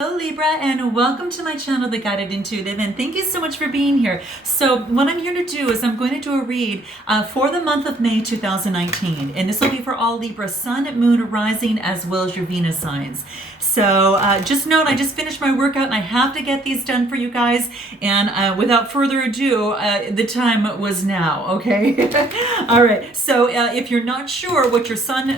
Hello Libra, and welcome to my channel, The Guided Intuitive, and thank you so much for being here. So what I'm here to do is I'm going to do a read for the month of May 2019, and this will be for all Libra Sun, Moon, Rising, as well as your Venus signs. So just note, I just finished my workout and I have to get these done for you guys, and without further ado, the time was now, okay? All right, so if you're not sure what your Sun,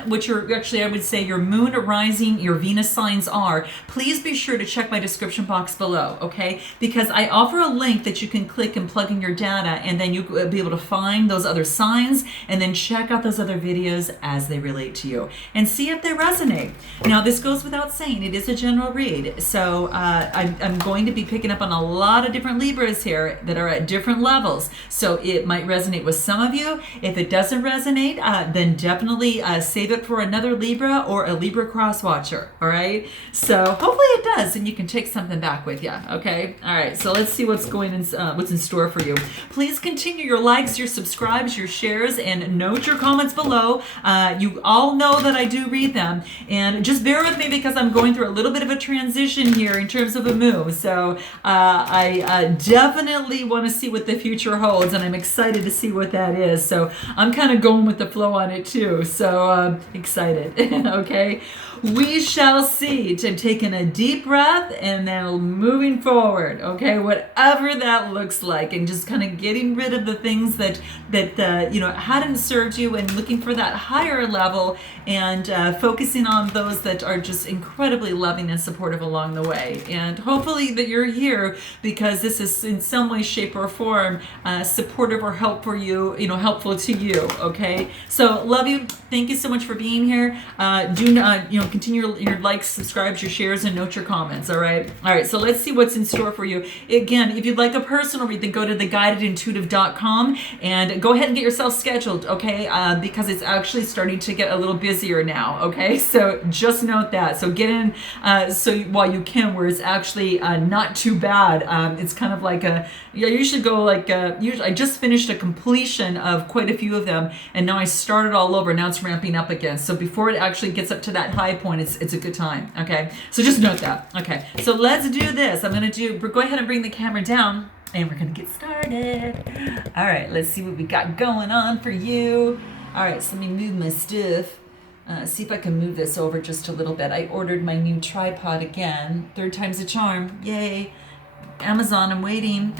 actually I would say your Moon, Rising, your Venus signs are, please be sure to check my description box below, okay? Because I offer a link that you can click and plug in your data, and then you'll be able to find those other signs and then check out those other videos as they relate to you and see if they resonate. Now, this goes without saying, it is a general read, so I'm going to be picking up on a lot of different Libras here that are at different levels, so it might resonate with some of you. If it doesn't resonate, then definitely save it for another Libra or a Libra cross watcher, all right? So hopefully it does, and you can take something back with you, okay? All right, so let's see what's what's in store for you. Please continue your likes, your subscribes, your shares, and note your comments below. You all know that I do read them, and just bear with me because I'm going through a little bit of a transition here in terms of a move. So I definitely want to see what the future holds, and I'm excited to see what that is. So I'm kind of going with the flow on it too. So excited, okay? We shall see. I'm taking a deep breath and then moving forward, okay? Whatever that looks like, and just kind of getting rid of the things that hadn't served you, and looking for that higher level, and focusing on those that are just incredibly loving and supportive along the way. And hopefully that you're here because this is in some way, shape, or form supportive or helpful to you, okay? So love you. Thank you so much for being here. Continue your likes, subscribes, your shares, and note your comments, all right? All right, so let's see what's in store for you. Again, if you'd like a personal read, then go to theguidedintuitive.com and go ahead and get yourself scheduled, okay? Because it's actually starting to get a little busier now, okay? So just note that. So get in while you can, where it's actually not too bad. It's kind of like you should go usually I just finished a completion of quite a few of them, and now I started all over. Now it's ramping up again. So before it actually gets up to that high point, it's a good time, okay? So just note that, okay? So let's do this. Go ahead and bring the camera down, and we're gonna get started. All right, let's see what we got going on for you. All right, so let me move my stuff. See if I can move this over just a little bit. I ordered my new tripod again. Third time's a charm, yay. Amazon, I'm waiting.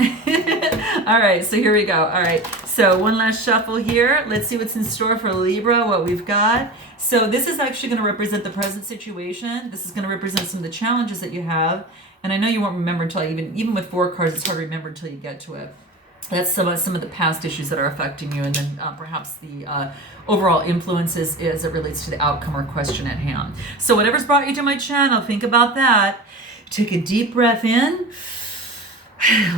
All right, so here we go. All right, so one last shuffle here. Let's see what's in store for Libra, what we've got. So this is actually going to represent the present situation. This is going to represent some of the challenges that you have. And I know you won't remember until even with 4 cards, it's hard to remember until you get to it. That's some of the past issues that are affecting you, and then perhaps the overall influences as it relates to the outcome or question at hand. So whatever's brought you to my channel, think about that. Take a deep breath in.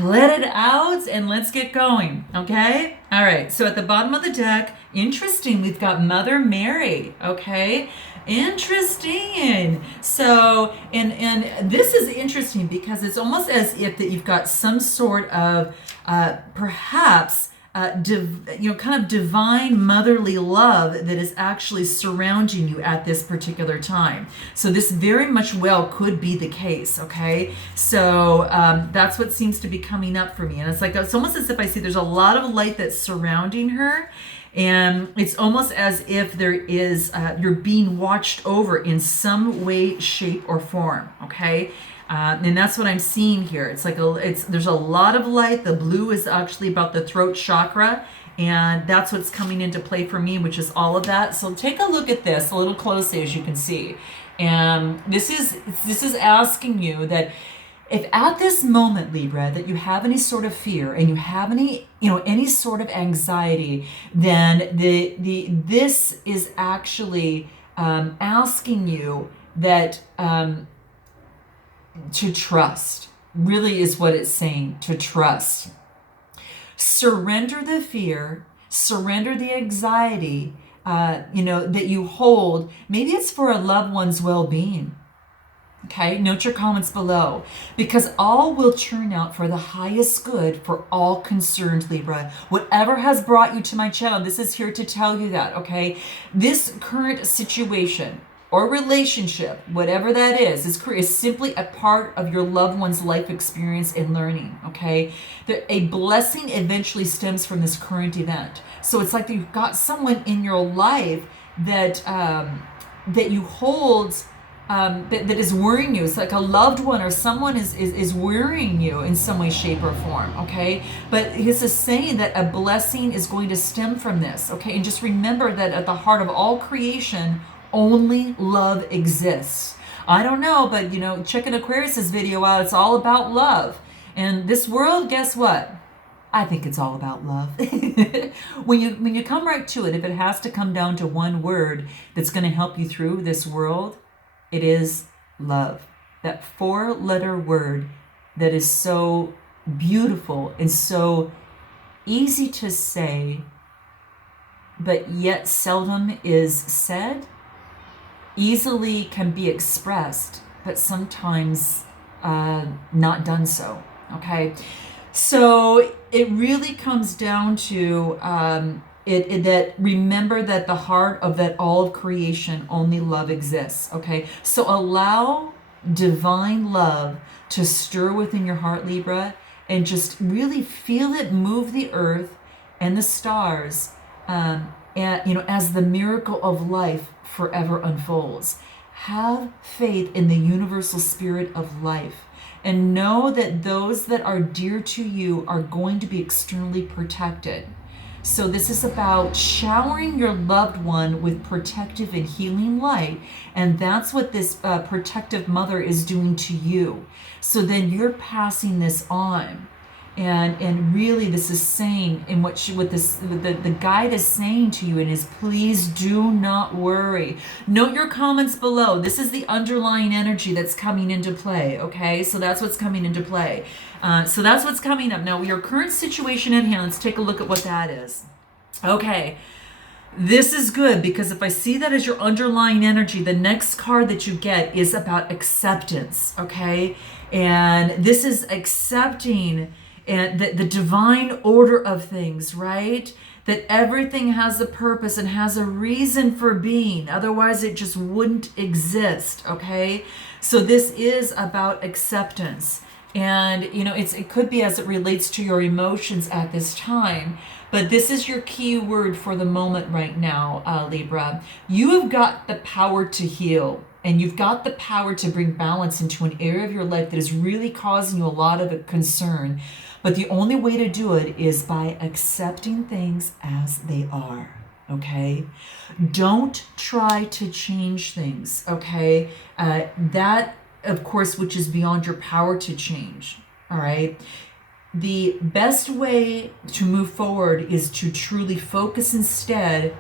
Let it out, and let's get going, okay? All right, so at the bottom of the deck, interesting, we've got Mother Mary, okay? Interesting. So, and this is interesting because it's almost as if that you've got some sort of perhaps kind of divine motherly love that is actually surrounding you at this particular time. So this very much well could be the case, okay? So that's what seems to be coming up for me. And it's almost as if I see there's a lot of light that's surrounding her, and it's almost as if there is, you're being watched over in some way, shape, or form, okay? And that's what I'm seeing here. It's like there's a lot of light. The blue is actually about the throat chakra, and that's what's coming into play for me, which is all of that. So take a look at this a little closely, as you can see. And this is asking you that if at this moment, Libra, that you have any sort of fear and you have any sort of anxiety, then this is actually asking you that to trust, really is what it's saying, to trust. Surrender the fear, surrender the anxiety, that you hold. Maybe it's for a loved one's well-being. Okay, note your comments below, because all will turn out for the highest good for all concerned, Libra. Whatever has brought you to my channel, this is here to tell you that, okay? This current situation, or relationship, whatever that is simply a part of your loved one's life experience and learning, okay? A blessing eventually stems from this current event. So it's like you've got someone in your life that that you hold, that is worrying you. It's like a loved one or someone is worrying you in some way, shape, or form, okay? But this is saying that a blessing is going to stem from this, okay? And just remember that at the heart of all creation, only love exists. I don't know, but check an Aquarius's video out. It's all about love. And this world, guess what? I think it's all about love. When you come right to it, if it has to come down to one word that's going to help you through this world, it is love. That 4-letter word that is so beautiful and so easy to say, but yet seldom is said, easily can be expressed, but sometimes not done so, okay? So it really comes down to that remember that the heart of that all of creation, only love exists, okay? So allow divine love to stir within your heart, Libra, and just really feel it move the earth and the stars, and as the miracle of life forever unfolds. Have faith in the universal spirit of life, and know that those that are dear to you are going to be externally protected. So this is about showering your loved one with protective and healing light, and that's what this protective mother is doing to you. So then you're passing this on. And really this is saying, and what the guide is saying to you, and is, please do not worry. Note your comments below. This is the underlying energy that's coming into play, okay? So that's what's coming into play. So that's what's coming up. Now, your current situation at hand, let's take a look at what that is. Okay. This is good, because if I see that as your underlying energy, the next card that you get is about acceptance, okay? And this is accepting and the divine order of things, right? That everything has a purpose and has a reason for being. Otherwise, it just wouldn't exist, okay? So this is about acceptance. And, it could be as it relates to your emotions at this time. But this is your key word for the moment right now, Libra. You have got the power to heal. And you've got the power to bring balance into an area of your life that is really causing you a lot of concern. But the only way to do it is by accepting things as they are, okay? Don't try to change things, okay? That, of course, which is beyond your power to change, all right? The best way to move forward is to truly focus instead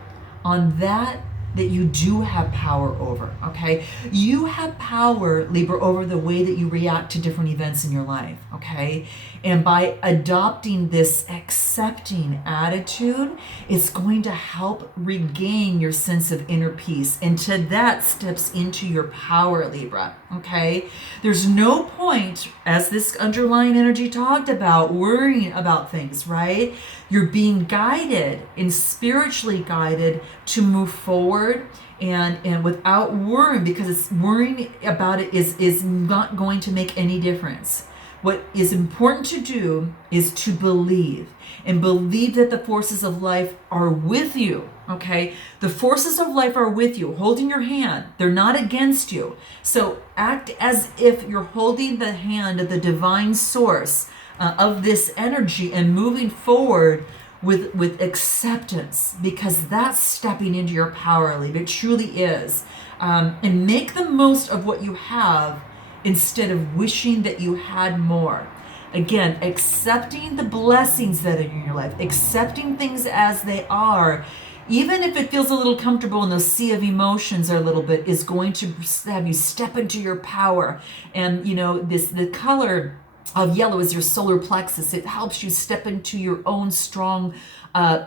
on that you do have power over, okay? You have power, Libra, over the way that you react to different events in your life, okay? And by adopting this accepting attitude, it's going to help regain your sense of inner peace. And to that steps into your power, Libra, okay? There's no point, as this underlying energy talked about, worrying about things, right? You're being guided and spiritually guided to move forward and without worrying, because it's worrying about it is not going to make any difference. What is important to do is to believe, and believe that the forces of life are with you, okay? The forces of life are with you, holding your hand. They're not against you. So act as if you're holding the hand of the divine source of this energy and moving forward with acceptance, because that's stepping into your power, Libra. It truly is. And make the most of what you have, instead of wishing that you had more. Again, accepting the blessings that are in your life, accepting things as they are, even if it feels a little comfortable and the sea of emotions are a little bit, is going to have you step into your power. And the color of yellow is your solar plexus. It helps you step into your own strong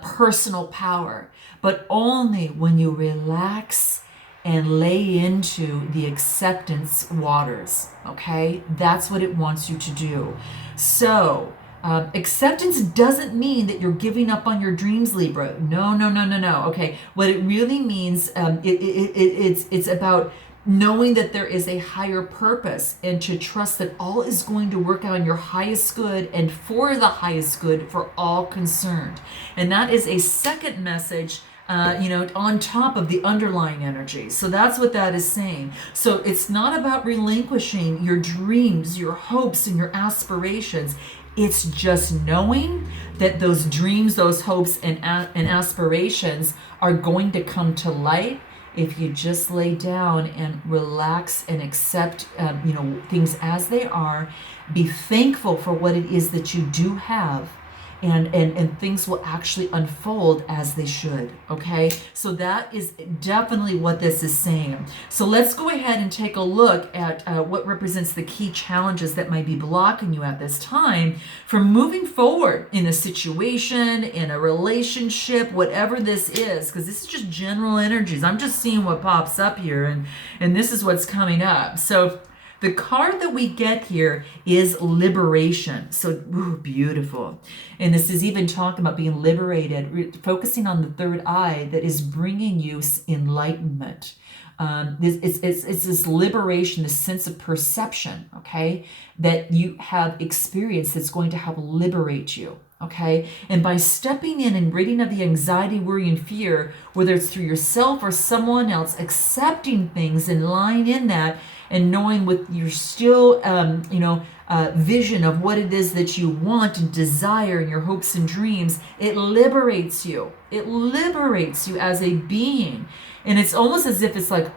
personal power, but only when you relax and lay into the acceptance waters, okay? That's what it wants you to do. So acceptance doesn't mean that you're giving up on your dreams, Libra. No. Okay, what it really means, it's about knowing that there is a higher purpose, and to trust that all is going to work out in your highest good and for the highest good for all concerned. And that is a second message, on top of the underlying energy. So that's what that is saying. So it's not about relinquishing your dreams, your hopes, and your aspirations. It's just knowing that those dreams, those hopes, and aspirations are going to come to light if you just lay down and relax and accept, things as they are. Be thankful for what it is that you do have, and things will actually unfold as they should. Okay, so that is definitely what this is saying. So let's go ahead and take a look at what represents the key challenges that might be blocking you at this time from moving forward in a situation, in a relationship, whatever this is, because this is just general energies. I'm just seeing what pops up here, and this is what's coming up. So the card that we get here is liberation. So beautiful. And this is even talking about being liberated, focusing on the third eye that is bringing you enlightenment. It's this liberation, this sense of perception, okay, that you have experienced that's going to help liberate you. Okay, and by stepping in and ridding of the anxiety, worry, and fear, whether it's through yourself or someone else, accepting things and lying in that, and knowing with your still, vision of what it is that you want and desire and your hopes and dreams, it liberates you. It liberates you as a being. And it's almost as if it's like,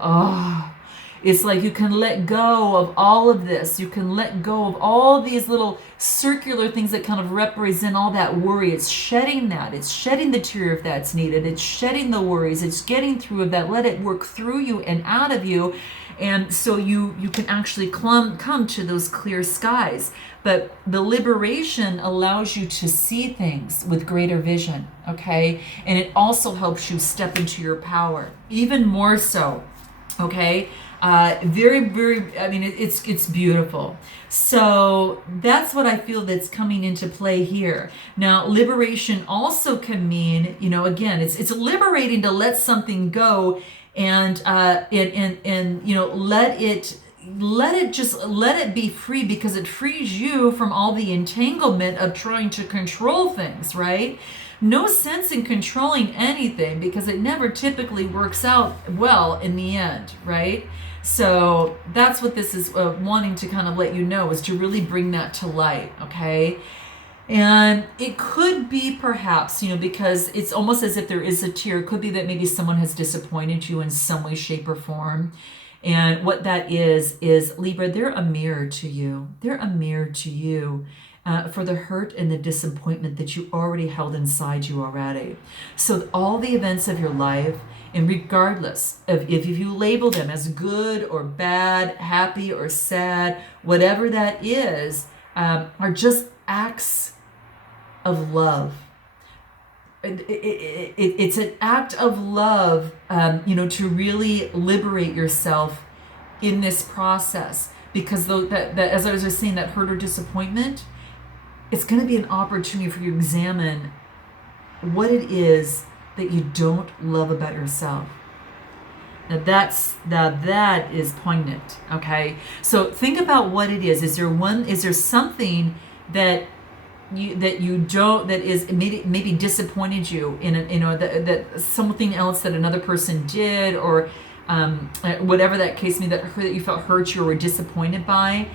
it's like you can let go of all of this. You can let go of all these little circular things that kind of represent all that worry. It's shedding that. It's shedding the tear if that's needed. It's shedding the worries. It's getting through of that. Let it work through you and out of you. And so you can actually come to those clear skies. But the liberation allows you to see things with greater vision, okay? And it also helps you step into your power, even more so, okay? Very, very, it's beautiful. So that's what I feel that's coming into play here. Now, liberation also can mean, again, it's liberating to let something go and let it be free, because it frees you from all the entanglement of trying to control things, right? No sense in controlling anything, because it never typically works out well in the end, right? So that's what this is wanting to kind of let you know, is to really bring that to light, okay? And it could be perhaps, because it's almost as if there is a tear. It could be that maybe someone has disappointed you in some way, shape, or form. And what that is Libra, they're a mirror to you. They're a mirror to you for the hurt and the disappointment that you already held inside you already. So all the events of your life, and regardless of if you label them as good or bad, happy or sad, whatever that is, are just acts of love. It's an act of love, to really liberate yourself in this process, because that as I was just saying, that hurt or disappointment, it's going to be an opportunity for you to examine what it is that you don't love about yourself. Now that is poignant. Okay, so think about what it is. Is there something that you don't, that is maybe disappointed you in that something else that another person did, or whatever that case may be, that you felt hurt you or were disappointed by.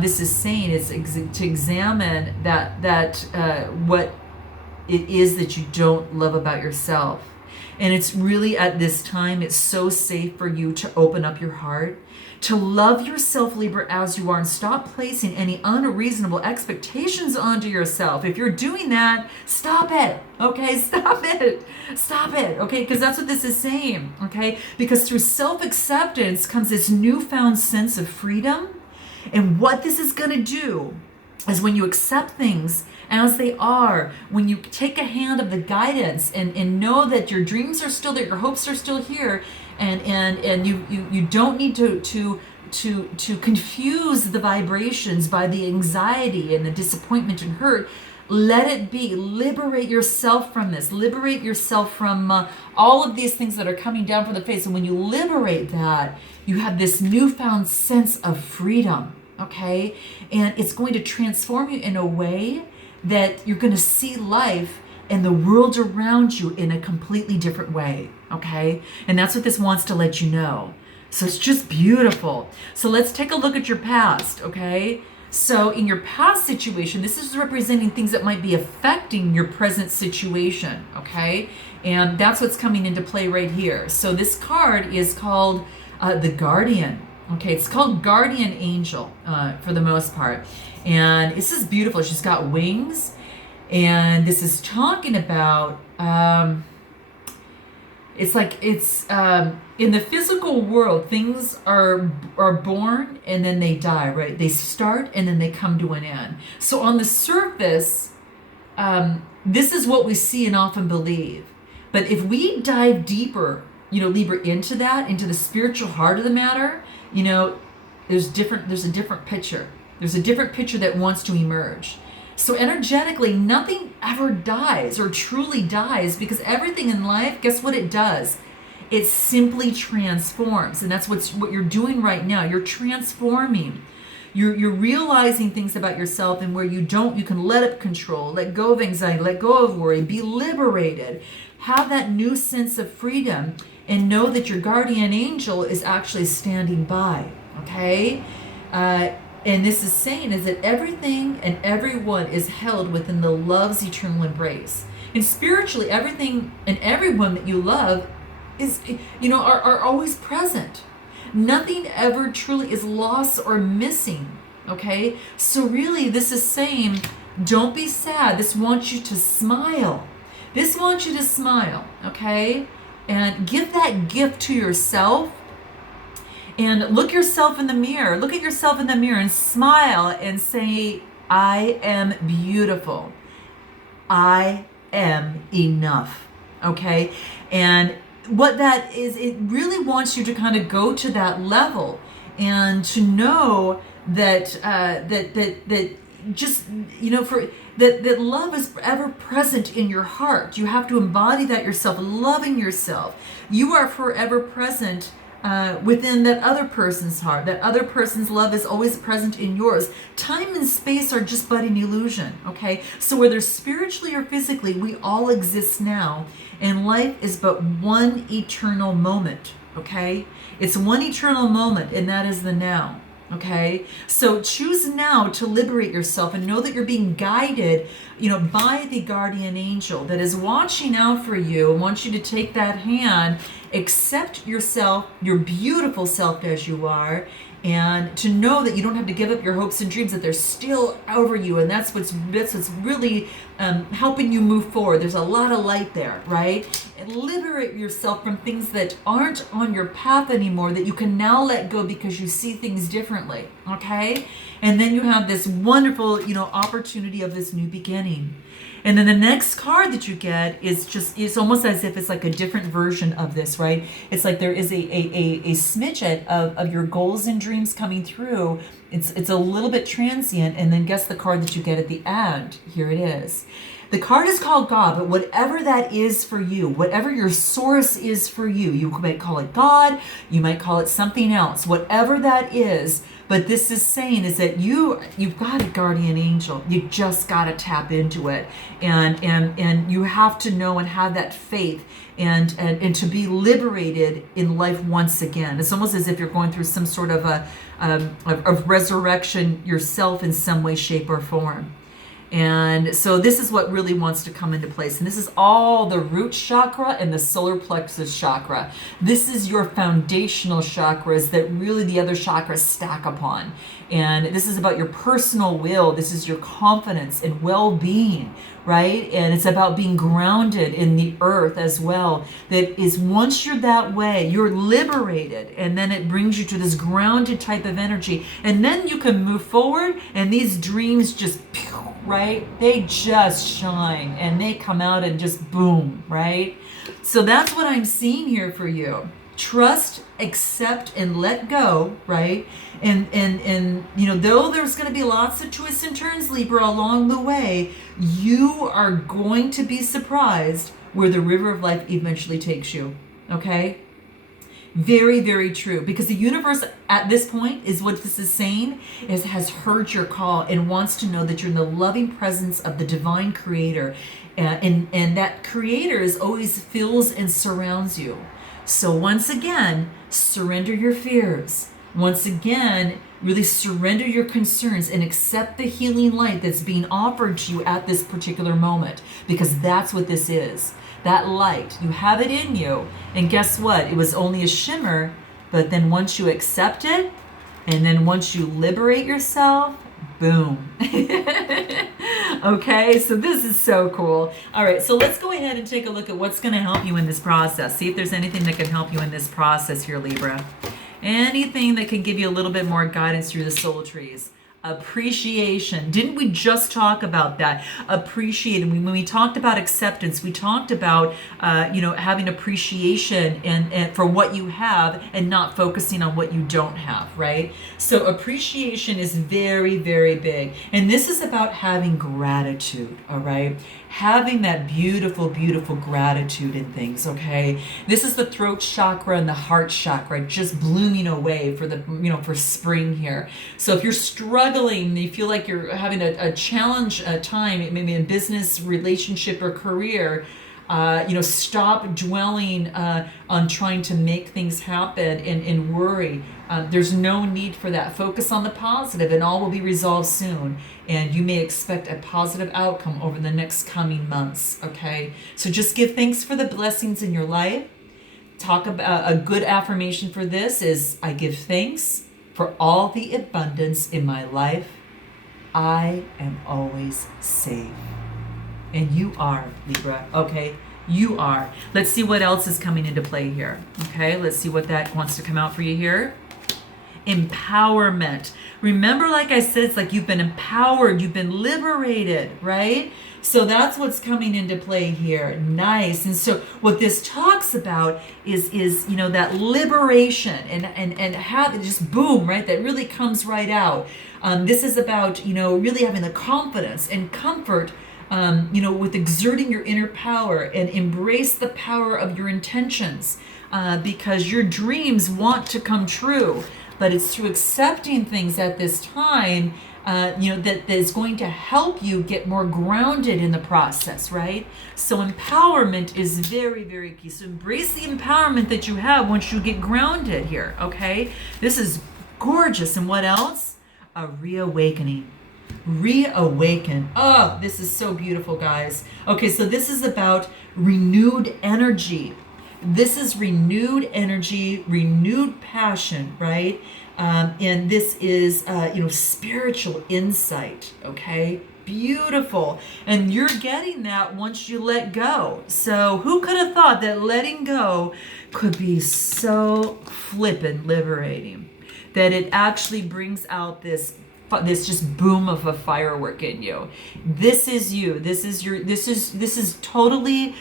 This is saying is to examine that what it is that you don't love about yourself. And it's really at this time, it's so safe for you to open up your heart, to love yourself, Libra, as you are, and stop placing any unreasonable expectations onto yourself. If you're doing that, stop it, okay? Stop it, okay? Because that's what this is saying, okay? Because through self-acceptance comes this newfound sense of freedom. And what this is going to do is, when you accept things as they are, when you take a hand of the guidance and know that your dreams are still there, your hopes are still here, and you don't need to confuse the vibrations by the anxiety and the disappointment and hurt. Let it be. Liberate yourself from this. Liberate yourself from all of these things that are coming down from the face. And when you liberate that, you have this newfound sense of freedom, okay? And it's going to transform you in a way that you're going to see life and the world around you in a completely different way, okay? And that's what this wants to let you know. So it's just beautiful. So let's take a look at your past, okay? So in your past situation, this is representing things that might be affecting your present situation, okay? And that's what's coming into play right here. So this card is called the Guardian, okay? It's called Guardian Angel for the most part. And this is beautiful. She's got wings. And this is talking about, it's like it's in the physical world, things are born and then they die, right? They start and then they come to an end. So on the surface, this is what we see and often believe. But if we dive deeper, Libra, into that, into the spiritual heart of the matter, there's a different picture. There's a different picture that wants to emerge. So energetically, nothing ever dies or truly dies, because everything in life, guess what it does? It simply transforms. And that's what you're doing right now. You're transforming. You're realizing things about yourself, and where you can let up control, let go of anxiety, let go of worry, be liberated, have that new sense of freedom, and know that your guardian angel is actually standing by, okay? And this is saying is that everything and everyone is held within the love's eternal embrace. And spiritually, everything and everyone that you love is, are always present. Nothing ever truly is lost or missing, okay? So really, this is saying, don't be sad. This wants you to smile. This wants you to smile, okay? And give that gift to yourself. And look yourself in the mirror. Look at yourself in the mirror and smile and say, I am beautiful. I am enough. Okay? And what that is, it really wants you to kind of go to that level and to know that that love is ever present in your heart. You have to embody that yourself, loving yourself. You are forever present within that other person's heart. That other person's love is always present in yours. Time and space are just but an illusion, okay? So whether spiritually or physically, we all exist now, and life is but one eternal moment, okay? It's one eternal moment, and that is the now, okay? So choose now to liberate yourself and know that you're being guided, by the guardian angel that is watching out for you and wants you to take that hand, accept yourself, your beautiful self as you are, and to know that you don't have to give up your hopes and dreams, that they're still over you. And that's what's really helping you move forward. There's a lot of light there, right? And liberate yourself from things that aren't on your path anymore, that you can now let go because you see things differently, okay? And then you have this wonderful, opportunity of this new beginning. And then the next card that you get is it's almost as if it's like a different version of this, right? It's like there is a smidget of your goals and dreams coming through. It's a little bit transient. And then guess the card that you get at the end. Here it is. The card is called God, but whatever that is for you, whatever your source is for you, you might call it God, you might call it something else, whatever that is. But this is saying is that you've got a guardian angel. You just got to tap into it, and you have to know and have that faith and to be liberated in life once again. It's almost as if you're going through some sort of of resurrection yourself in some way, shape, or form. And so this is what really wants to come into place. And this is all the root chakra and the solar plexus chakra. This is your foundational chakras that really the other chakras stack upon. And this is about your personal will. This is your confidence and well-being, right? And it's about being grounded in the earth as well. That is, once you're that way, you're liberated, and then it brings you to this grounded type of energy. And then you can move forward, and these dreams just, right? They just shine, and they come out and just boom, right? So that's what I'm seeing here for you. Trust, accept, and let go, right? And you know, though there's going to be lots of twists and turns, Libra, along the way, you are going to be surprised where the river of life eventually takes you. Okay? Very, very true. Because the universe at this point is what this is saying is has heard your call and wants to know that you're in the loving presence of the divine creator. And that creator is always fills and surrounds you. So once again, surrender your fears. Once again, really surrender your concerns and accept the healing light that's being offered to you at this particular moment. Because that's what this is. That light, you have it in you. And guess what? It was only a shimmer, but then once you accept it, and then once you liberate yourself, boom. Okay, so this is so cool. All right, so let's go ahead and take a look at what's going to help you in this process. See if there's anything that can help you in this process here, Libra. Anything that can give you a little bit more guidance through the soul trees. Appreciation. Didn't we just talk about that? Appreciating. When we talked about acceptance, we talked about having appreciation and for what you have and not focusing on what you don't have, right? So appreciation is very, very big. And this is about having gratitude, all right? Having that beautiful, beautiful gratitude in things, okay? This is the throat chakra and the heart chakra just blooming away for the, for spring here. So if you're struggling, you feel like you're having a challenge time, maybe in business, relationship, or career, stop dwelling on trying to make things happen and worry. There's no need for that. Focus on the positive and all will be resolved soon. And you may expect a positive outcome over the next coming months, okay? So just give thanks for the blessings in your life. Talk about a good affirmation for this is, I give thanks for all the abundance in my life. I am always safe. And you are, Libra, okay? You are. Let's see what else is coming into play here, okay? Let's see what that wants to come out for you here. Empowerment. Remember, like I said, it's like you've been empowered, you've been liberated, right? So that's what's coming into play here. Nice. And so what this talks about is that liberation and have it just boom, right? That really comes right out. This is about, really having the confidence and comfort with exerting your inner power and embrace the power of your intentions because your dreams want to come true. But it's through accepting things at this time, that is going to help you get more grounded in the process, right? So empowerment is very, very key. So embrace the empowerment that you have once you get grounded here, okay? This is gorgeous. And what else? A reawakening. Reawaken. Oh, this is so beautiful, guys. Okay, so this is about renewed energy. This is renewed energy, renewed passion, right? And this is, spiritual insight, okay? Beautiful. And you're getting that once you let go. So who could have thought that letting go could be so flippin' liberating? That it actually brings out this just boom of a firework in you. This is you. This is totally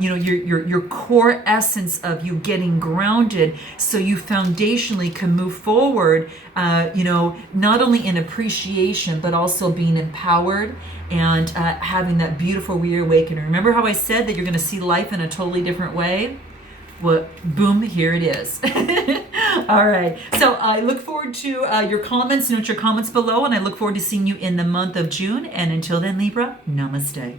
your core essence of you getting grounded, so you foundationally can move forward. Not only in appreciation, but also being empowered and having that beautiful reawakening. Remember how I said that you're going to see life in a totally different way? Well, boom, here it is. All right. So I look forward to your comments. Note your comments below, and I look forward to seeing you in the month of June. And until then, Libra, namaste.